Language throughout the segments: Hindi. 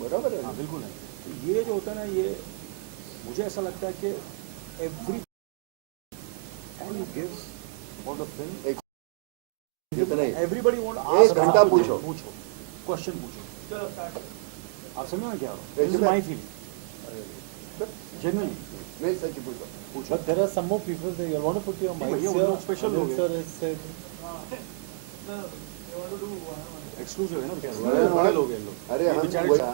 बराबर है। हाँ बिल्कुल है। तो ये जो होता है ना, ये मुझे ऐसा लगता है कि every and you gives for the film जितना ही एवरीबडी वांट एक आस्क घंटा पूछो क्वेश्चन पूछो। आप समझ में क्या हो? एक this is minute. My feeling genuinely. नहीं सच पूछो। But there are some more people there. You want to put your नहीं mics भैया, वो here? लोग special लोग Anil हैं। sir has said. एक्सक्लूसिव है ना अरे बेचारे, बड़े लोग हैं ये लोग। अरे ये हम बेचारे वही जिनको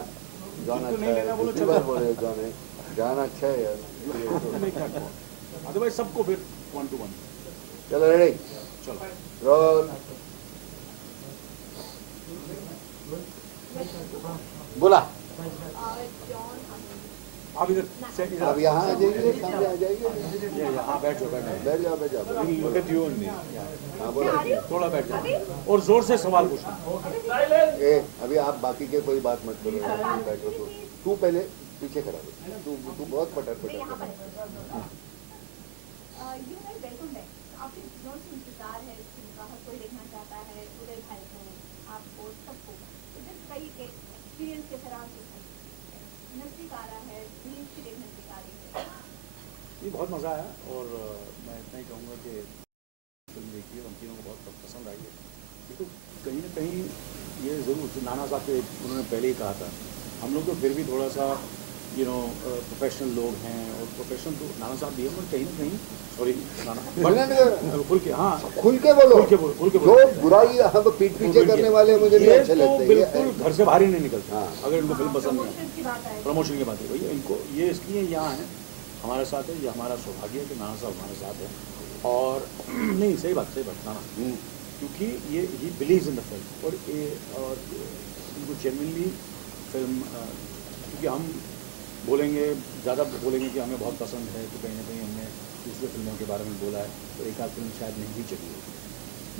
गाना अच्छा नहीं लेना है, बोलो दूसरी चलो। बार बोले गाने गाना अच्छा है यार। नहीं क्या कहो, अदरवाइज सबको फिर 1 to 1। चलो रेडी चलो रोल बोला। आप इधर सेट अब यहाँ आ जाइए, सामने आ जाइए। हाँ बैठ जाओ बैठ जाओ बैठ जाओ। Look at you and me. हाँ बोलो। थोड़ा बैठ जाओ और जोर से सवाल पूछना। ए अभी आप बाकी के कोई बात मत करो यार, तुम बैठो तो तू पहले पीछे खड़ा हो। तू बहुत पटर पटर कर। आपके बहुत से इंतजार है जिनका हर कोई देखना चाहता है, उदय भाई को, आपको, सबको। तो जिस कई एक्सपीरियंस के साथ नजदीक आ रहा है, दिल की देखने नजदीक आ रही है। ये बहुत मज़ा आया और मैं इतना ही कहूँगा कि फिल्म देखिए, हम तीनों को बहुत पसंद आई है। क्योंकि कहीं ना कहीं ये ज़रूर जो नाना साहब के उन्होंने पहले ही कहा था, हम लोग तो फिर भी थोड़ा सा प्रोफेशनल लोग हैं और प्रोफेशनल तो नाना साहब भी हैं, और कहीं ना कहीं सॉरी नाना खुल के हाँ खुल के बोलो। खुल के जो बुराई हम पीठ पीछे करने वाले मुझे नहीं अच्छे तो लगते। बिल्कुल घर से बाहर ही नहीं निकलते। हाँ। अगर इनको फिल्म पसंद नहीं प्रमोशन की बात है। प्रमोशन की बात है भैया, इनको ये इसलिए यहाँ है, हमारे साथ है, ये हमारा सौभाग्य है कि नाना साहब हमारे साथ है। और नहीं सही बात नाना, क्योंकि ये he believes in the film और इनको जेन्युइनली फिल्म, क्योंकि हम बोलेंगे ज़्यादा बोलेंगे कि हमें बहुत पसंद है, तो कहीं ना कहीं हमने दूसरे फिल्मों के बारे में बोला है, तो एक आध फिल्म शायद नहीं भी चली होगी।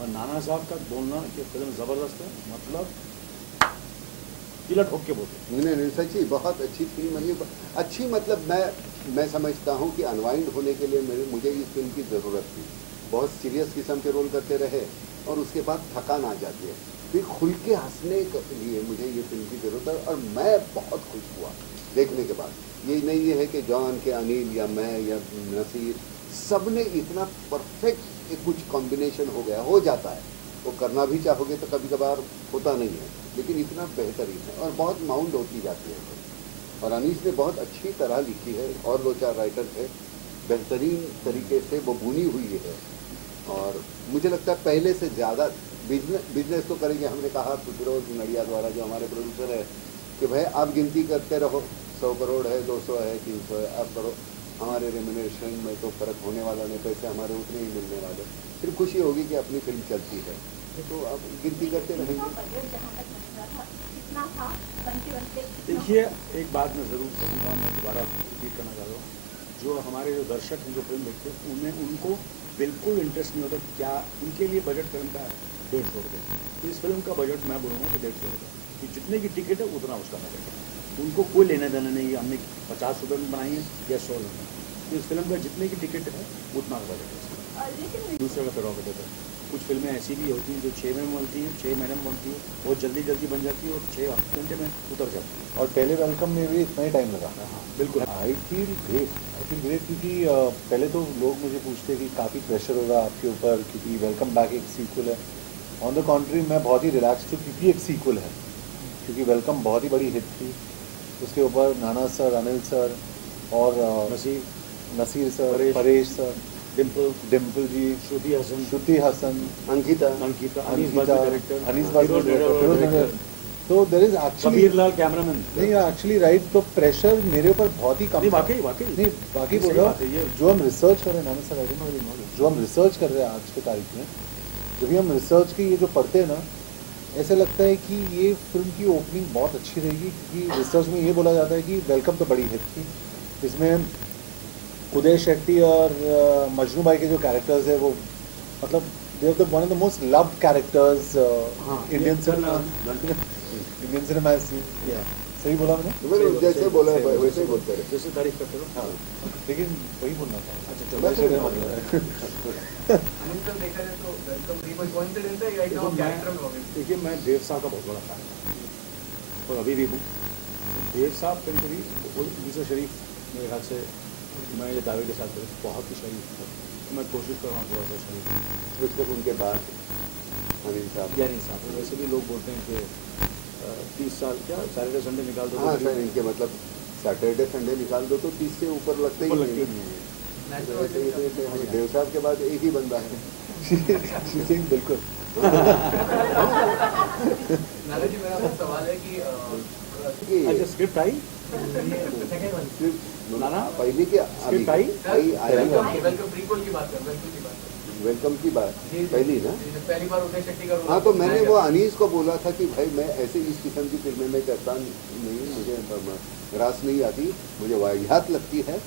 मगर नाना साहब का बोलना कि फिल्म ज़बरदस्त है, मतलब तिलट होक के बोलते। नहीं सच्ची बहुत अच्छी फिल्म बनी। अच्छी मतलब मैं समझता हूँ कि अनवाइंड होने के लिए मुझे इस फिल्म की ज़रूरत थी। बहुत सीरियस किस्म के रोल करते रहे और उसके बाद थकान आ जाती है, फिर खुल के हंसने के लिए मुझे ये फिल्म की ज़रूरत है। और मैं बहुत खुश हुआ देखने के बाद। ये नहीं है कि जॉन के अनिल या मैं या नसीर सब ने इतना परफेक्ट कुछ कॉम्बिनेशन हो जाता है। वो करना भी चाहोगे तो कभी कभार होता नहीं है, लेकिन इतना बेहतरीन है और बहुत माउंड होती जाती है। और अनीस ने बहुत अच्छी तरह लिखी है और 2-4 राइटर थे, बेहतरीन तरीके से वो बुनी हुई है। और मुझे लगता है पहले से ज़्यादा बिजनेस तो करेंगे। हमने कहा फिरोज नड़िया द्वारा जो हमारे प्रोड्यूसर है कि भाई आप गिनती करते रहो, 100 करोड़ है, 200 है, 300 है, आप करो, हमारे रेम्यूनरेशन में तो फर्क होने वाला नहीं, पैसे हमारे उतने ही मिलने वाले, फिर खुशी होगी कि अपनी फिल्म चलती है। तो आप गिनती करते रहेंगे। देखिए एक बात मैं ज़रूर कहूँगा, मैं दोबारा रिपीट करना चाह रहा हूँ, जो हमारे जो दर्शक हैं जो फिल्म देखते हैं उन्हें उनको बिल्कुल इंटरेस्ट नहीं होता क्या उनके लिए बजट फिल्म का 150 रुपये। तो इस फिल्म का बजट मैं बोलूँगा कि 150 रुपये, कि जितने की टिकट है उतना उसका बजट है। उनको कोई लेना देना नहीं है हमने 50 रुपये में बनाई है या 100 रुपये। तो इस फिल्म का जितने की टिकट है उतना का बजट है। दूसरे का प्रोडक्ट है। कुछ फिल्में ऐसी भी होती हैं जो 6 महीने में बनती हैं, 6 महीने में बनती है, बहुत जल्दी बन जाती है और 6 घंटे में उतर जाती है। और पहले वेलकम में भी इतना ही टाइम लगा। हाँ बिल्कुल। आई फील ग्रेट क्योंकि पहले तो लोग मुझे पूछते कि काफ़ी प्रेशर होगा आपके ऊपर क्योंकि वेलकम बैक एक सीक्वल है। ऑन द कॉन्ट्री मैं बहुत ही रिलैक्स हूँ क्योंकि एक सीक्वल है, क्योंकि वेलकम बहुत ही बड़ी हिट थी। उसके ऊपर नाना सर, अनिल सर और Naseer sir, Paresh sir, Dimple ji, Shruti Haasan, Ankita, Anees director, तो there is actually Kabir Lal cameraman. नहीं एक्चुअली राइट, तो प्रेशर मेरे ऊपर बहुत ही कम नहीं वाकई नहीं बाकी बोल रहा हूँ। जो हम रिसर्च कर रहे हैं नाना सर, जो हम रिसर्च कर रहे हैं आज के तारीख में, जब भी हम रिसर्च की ये जो पढ़ते हैं ना, ऐसा लगता है कि ये फिल्म की ओपनिंग बहुत अच्छी रहेगी, क्योंकि रिसर्च में ये बोला जाता है कि वेलकम तो बड़ी हिट थी। इसमें उदय शेट्टी और मजनू भाई के जो कैरेक्टर्स है वो मतलब they are the one of the most loved characters Indian cinema. सही बोला मैंने? जैसे बोला वैसे ही बोलते रहे, जैसे तारीफ करते हो। हाँ लेकिन वही बोलना था। अच्छा देखिए मैं देव साहब का बहुत बड़ा फैन था और अभी भी हूँ। देव साहब कभी कभी दूसरा शरीफ मेरे ख्याल से मैं ये दावे के साथ करूँ बहुत ही शरीफ है, तो मैं कोशिश कर रहा हूँ थोड़ा सा शरीफ। उसके उनके बाद अनिल साहब, या नहीं साहब, वैसे भी लोग बोलते हैं कि 30 साल क्या सैटरडे संडे निकाल दो, हाँ सर, इनके मतलब सैटरडे संडे निकाल दो तो 30 से ऊपर लगते ही लगती नहीं नहीं है। तो ऐसे ही तो हमें देव साहब के बाद एक ही बंदा है। सिंह बिल्कुल। नाना जी, मेरा आपसे सवाल है कि अच्छा स्क्रिप्ट आई नाना, पहले की स्क्रिप्ट आई वेलकम प्रीक्वल की बात कर, वेलकम की बात पहली ना। पहली बार उदय शेट्टी का हाँ, तो मैंने वो अनीस को बोला था कि भाई मैं ऐसे इस किस्म की फिल्में में करता नहीं, मुझे रास नहीं आती, मुझे वाहियात लगती है,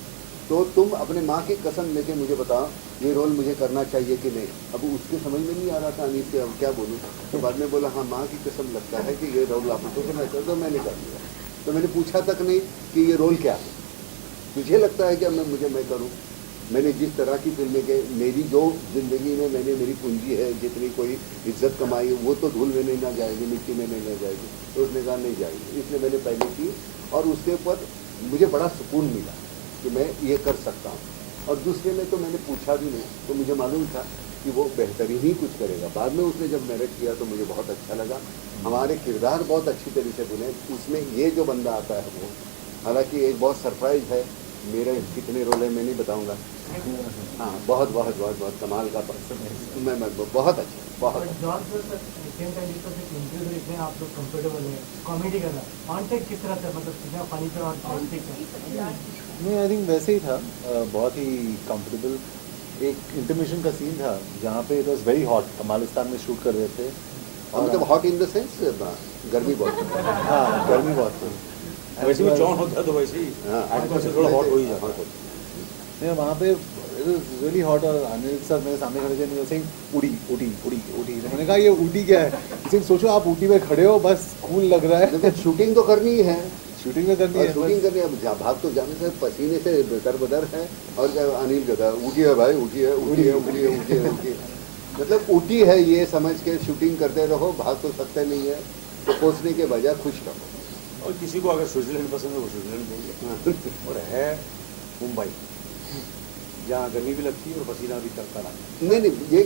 तो तुम अपने माँ की कसम लेके मुझे बताओ ये रोल मुझे करना चाहिए कि नहीं। अब उसके समझ में नहीं आ रहा था अनीस के, अब क्या बोलूँ, तो बाद में बोला हाँ माँ की कसम लगता है कि ये रोल आप तो मैं कर दो, मैंने कर दिया। तो मैंने पूछा तक नहीं कि ये रोल क्या है, तुझे लगता है क्या मैं करूँ। मैंने जिस तरह की फिल्में के, मेरी जो ज़िंदगी में मैंने मेरी पूंजी है, जितनी कोई इज्जत कमाई है, वो तो धूल में नहीं ना जाएगी, मिट्टी में नहीं ना जाएगी, तो उसने कहा नहीं जाएगी, इसलिए मैंने पहले की और उसके ऊपर मुझे बड़ा सुकून मिला कि मैं ये कर सकता हूँ। और दूसरे में तो मैंने पूछा भी नहीं, तो मुझे मालूम था कि वो बेहतरीन ही कुछ करेगा। बाद में उसने जब मेरिट किया तो मुझे बहुत अच्छा लगा, हमारे किरदार बहुत अच्छी तरीके से बुने। उसमें ये जो बंदा आता है वो, हालांकि एक बहुत सरप्राइज है, मेरे कितने रोल है मैं नहीं बताऊंगा। हाँ, बहुत बहुत बहुत बहुत कमाल का पर्सन, मैं बहुत अच्छा, बहुत आप लोग कंफर्टेबल है कॉमेडी करना, कॉन्टेक्ट किस तरह से, मतलब कितना फनी था और कॉन्टेक्ट नहीं, आई थिंक वैसे ही था, बहुत ही कंफर्टेबल। एक इंटरमिशन का सीन था जहाँ पे it was very hot, Kamalistan में शूट कर रहे थे, और मतलब हॉट इन द सेंस गर्मी बहुत। हाँ गर्मी बहुत थी। वैसे भी जॉन होता है तो वैसे ही एक्टर से थोड़ा हॉट हो ही जाता है। नहीं, वहाँ पे इट वाज रियली हॉट, और अनिल सर मेरे सामने खड़े थे, वैसे ही उड़ी उड़ी उड़ी उड़ी। मैंने कहा ये ऊटी क्या है, इसे सोचो आप ऊटी में खड़े हो, बस कूल लग रहा है। शूटिंग तो करनी है, शूटिंग में करनी है, शूटिंग करनी है। अब भाग तो जाने से पसीने से दरबदर है, और क्या अनिल कहता है ऊटी है भाई, ऊटी है, ऊटी है, ऊटी है, ऊटी है, ऊटी है। मतलब ऊटी है ये समझ के शूटिंग करते रहो, भाग तो सकते नहीं है, पहुँचने के बजाय खुश रहो। और किसी को अगर स्विट्जरलैंड पसंद है वो स्विट्जरलैंड बोलिए, और है मुंबई जहाँ गर्मी भी लगती है और पसीना भी करता रहता है। नहीं, ये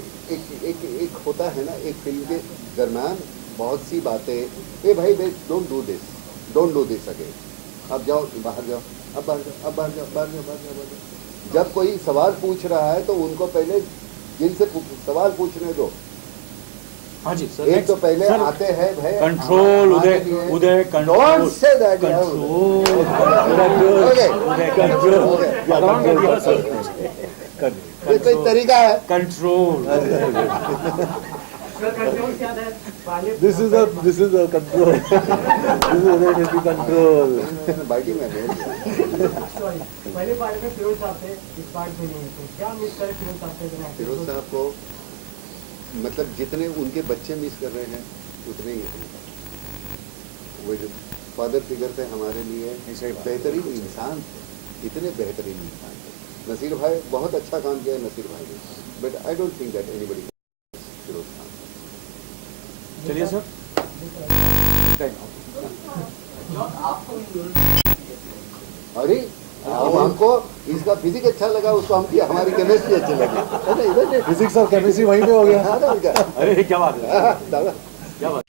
एक होता है ना, एक फिल्म के दरम्यान बहुत सी बातें, ए भाई डोंट डू दिस अगेन, अब जाओ बाहर जाओ, अब बाहर जाओ, अब बाहर जाओ, बाहर जाओ, बाहर जाओ, बाहर जाओ। जब कोई सवाल पूछ रहा है तो उनको पहले जिनसे सवाल पूछने दो। हाँ जी सर, एक तो पहले आते हैं भाई control, Uday control, don't say that ये कोई तरीका है। Control. This is a control, this is control. Biting में पहले पार्ट में फिरोज साहब थे, इस पार्ट में नहीं है, तो क्या मिस करे फिरोज साहब से? फिरोज साहब को मतलब जितने उनके बच्चे मिस कर रहे हैं उतने ही हैं। वो जो फादर फिगर थे हमारे लिए बेहतरीन इंसान थे, इतने बेहतरीन इंसान थे। नसीर भाई बहुत अच्छा काम किया है नसीर भाई ने, but I don't think that anybody Feroz Khan. चलिए सर, अरे अब हमको इसका फिजिक्स अच्छा लगा, उसको हम हमारी केमिस्ट्री अच्छी लगी। फिजिक्स और केमिस्ट्री वहीं पे हो गया। हाँ, अरे क्या बात है, दादा क्या बात।